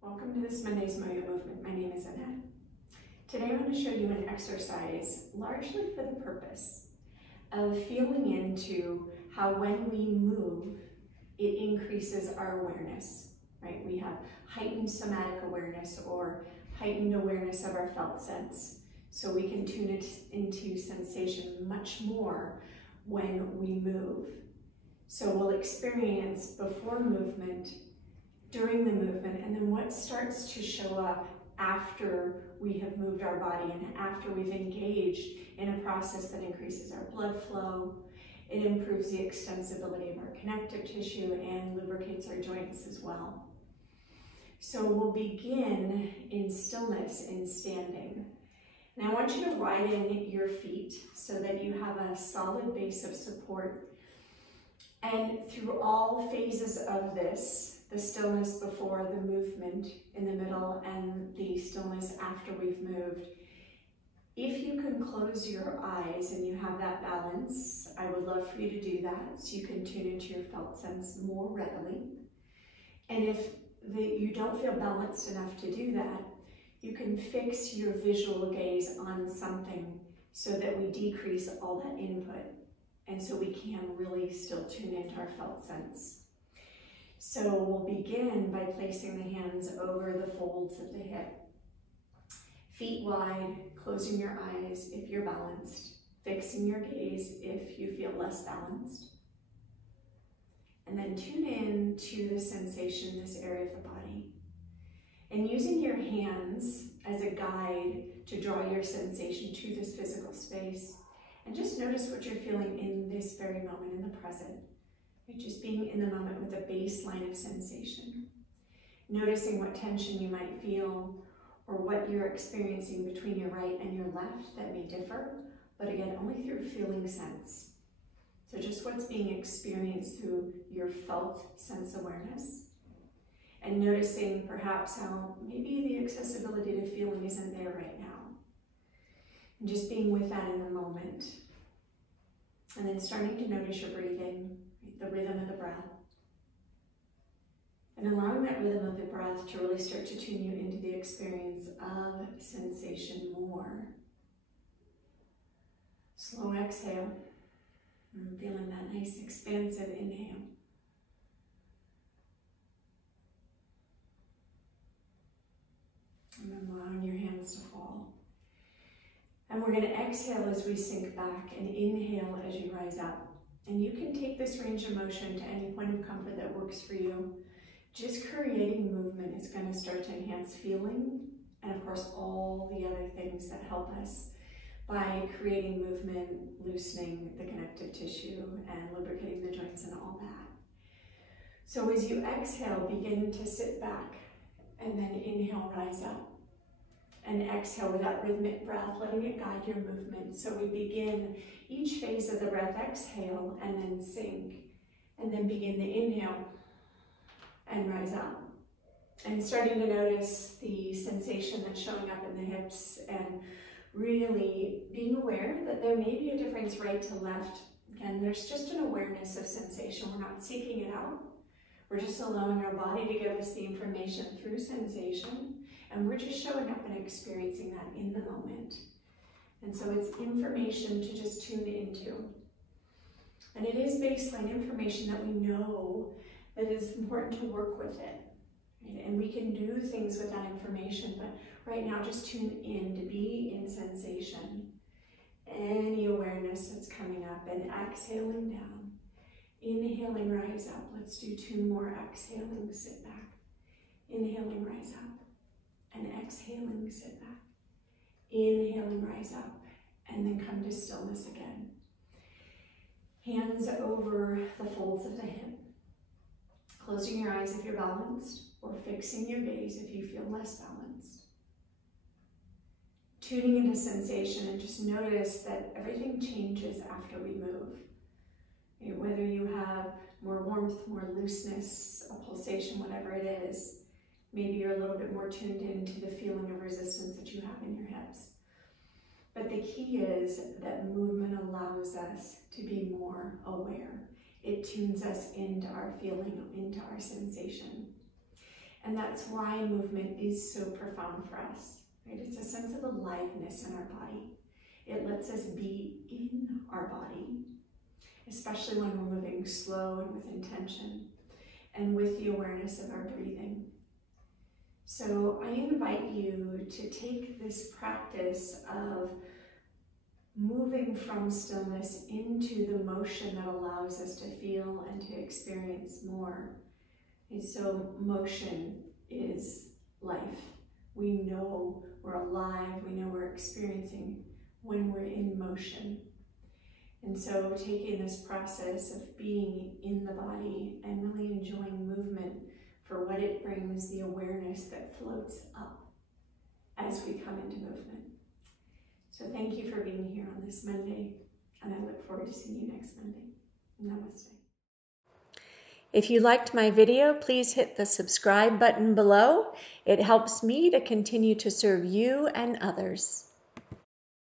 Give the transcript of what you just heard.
Welcome to this Monday's Moyo Movement. My name is Annette. Today I'm going to show you an exercise largely for the purpose of feeling into how when we move, it increases our awareness, right? We have heightened somatic awareness or heightened awareness of our felt sense. So we can tune it into sensation much more when we move. So we'll experience before movement, during the movement, and then what starts to show up after we have moved our body and after we've engaged in a process that increases our blood flow. It improves the extensibility of our connective tissue and lubricates our joints as well. So we'll begin in stillness, in standing. And I want you to widen your feet so that you have a solid base of support. And through all phases of this, the stillness before the movement in the middle and the stillness after we've moved, if you can close your eyes and you have that balance, I would love for you to do that so you can tune into your felt sense more readily. And if you don't feel balanced enough to do that, you can fix your visual gaze on something so that we decrease all that input and so we can really still tune into our felt sense. So we'll begin by placing the hands over the folds of the hip. Feet wide, closing your eyes if you're balanced, fixing your gaze if you feel less balanced. And then tune in to the sensation in this area of the body. And using your hands as a guide to draw your sensation to this physical space. And just notice what you're feeling in this very moment, in the present. Just being in the moment with a baseline of sensation. Noticing what tension you might feel or what you're experiencing between your right and your left that may differ, but again, only through feeling sense. So just what's being experienced through your felt sense awareness. And noticing perhaps how maybe the accessibility to feeling isn't there right now. And just being with that in the moment. And then starting to notice your breathing, the rhythm of the breath. And allowing that rhythm of the breath to really start to tune you into the experience of sensation more. Slow exhale. And feeling that nice expansive inhale. And then allowing your hands to fall. And we're going to exhale as we sink back and inhale as you rise up. And you can take this range of motion to any point of comfort that works for you. Just creating movement is going to start to enhance feeling and of course all the other things that help us by creating movement, loosening the connective tissue and lubricating the joints and all that. So as you exhale, begin to sit back and then inhale, rise up. And exhale with that rhythmic breath, letting it guide your movement. So we begin each phase of the breath, exhale and then sink. And then begin the inhale and rise up. And starting to notice the sensation that's showing up in the hips and really being aware that there may be a difference right to left. Again, there's just an awareness of sensation. We're not seeking it out. We're just allowing our body to give us the information through sensation. And we're just showing up and experiencing that in the moment. And so it's information to just tune into. And it is baseline information that we know that it's important to work with it. Right? And we can do things with that information, but right now just tune in to be in sensation. Any awareness that's coming up and exhaling down. Inhaling, rise up. Let's do 2 more. Exhaling, sit back. Inhaling, rise up. And exhaling, sit back. Inhaling, rise up. And then come to stillness again. Hands over the folds of the hip. Closing your eyes if you're balanced, or fixing your gaze if you feel less balanced. Tuning into sensation and just notice that everything changes after we move. Whether you have more warmth, more looseness, a pulsation, whatever it is, maybe you're a little bit more tuned into the feeling of resistance that you have in your hips. But the key is that movement allows us to be more aware. It tunes us into our feeling, into our sensation. And that's why movement is so profound for us, right? It's a sense of aliveness in our body. It lets us be in our body, especially when we're moving slow and with intention and with the awareness of our breathing. So I invite you to take this practice of moving from stillness into the motion that allows us to feel and to experience more. And so motion is life. We know we're alive, we know we're experiencing when we're in motion. And so taking this process of being in the body and really enjoying movement for what it brings, the awareness that floats up as we come into movement. So thank you for being here on this Monday, and I look forward to seeing you next Monday. Namaste. If you liked my video, please hit the subscribe button below. It helps me to continue to serve you and others.